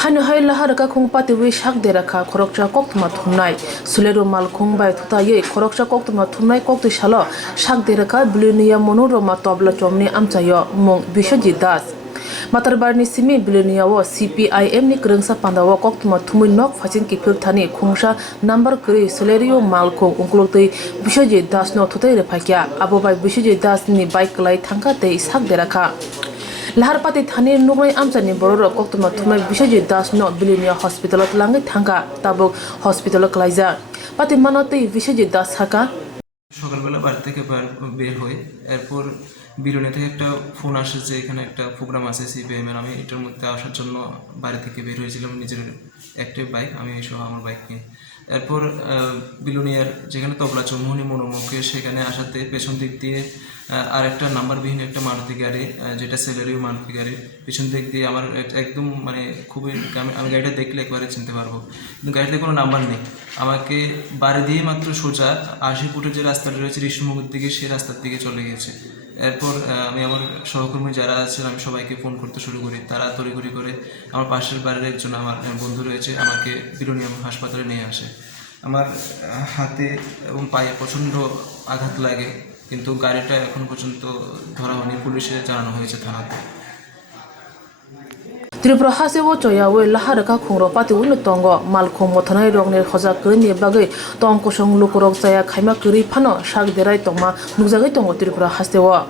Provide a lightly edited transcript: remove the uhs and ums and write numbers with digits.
Hanhai laharaka khung patiwi shak derakha khoroksa Koktwma thumnai Selerio malkhung bai thuthai khoroksa Koktwma thumnai koktisalo shak derakha Belonia Manuroma Tobla Choumuhani amchaio.Mung Biswajit Matarbarni simi Belonia wo CPIM ni krungsa pandawo Koktwma thumui nok fachin kipil thani khungsa number kwrwi Selerio malkhung ungkulotei Biswajit no thuthai refakya abobai Biswajit ni bike klai thangka tei shak derakha Laharpati thani nugnai amchani bororo Koktwma thumnai Biswajit no Belonia hospital langai thangka tabuk hospital klaija pati manotei Biswajit haka সকালবেলা বাড়ি থেকে বের হই এরপর বিলোনিয়া থেকে একটা phone আসে যে এখানে একটা প্রোগ্রাম আছে সিপিএম এর আমি এটার মধ্যে আসার জন্য বাড়ি থেকে বের হয়েছিলাম নিজের একটা বাইক আমি সহ আমার বাইক নিয়ে এরপর বিলোনিয়ার যেখানে তবলা চৌমুহনী মনোমুখে সেখানে আসাতে পেছন দিক দিয়ে আর একটা নাম্বারবিহীন একটা মারুতি গাড়ি যেটা সেলেরিও মারুতি গাড়ি পেছন দিক দিয়ে আমার একদম মানে খুবই আমি গাড়িটা দেখলে একবারে চিনতে পারবো কিন্তু গাড়িতে কোনো নাম্বার নেই আমাকে বাড়ি দিয়ে মাত্র সোজা 80 ফুটের যে রাস্তাটা রয়েছে ঋষিমুখের দিকে সেই রাস্তার দিকে চলে গেছে এরপর আমি আমার সহকর্মী যারা আছেন আমি সবাইকে ফোন করতে শুরু করি তারা তড়িঘড়ি করে আমার পাশের বাড়ির একজন আমার বন্ধু রয়েছে আমাকে বেলোনিয়া হাসপাতালে নিয়ে আসে আমার হাতে এবং পায়ে প্রচণ্ড আঘাত লাগে কিন্তু গাড়িটা এখন পর্যন্ত ধরা হয়নি পুলিশে জানানো হয়েছে থানাতে Tripura hasewo choyawe laharaka khungro pati unu tongo malkhung mothanai rokne khoja kni bagai tong kosong lukorok chaya khaima kri phano shak derai tongma nukjagai tongo Tripura hasewo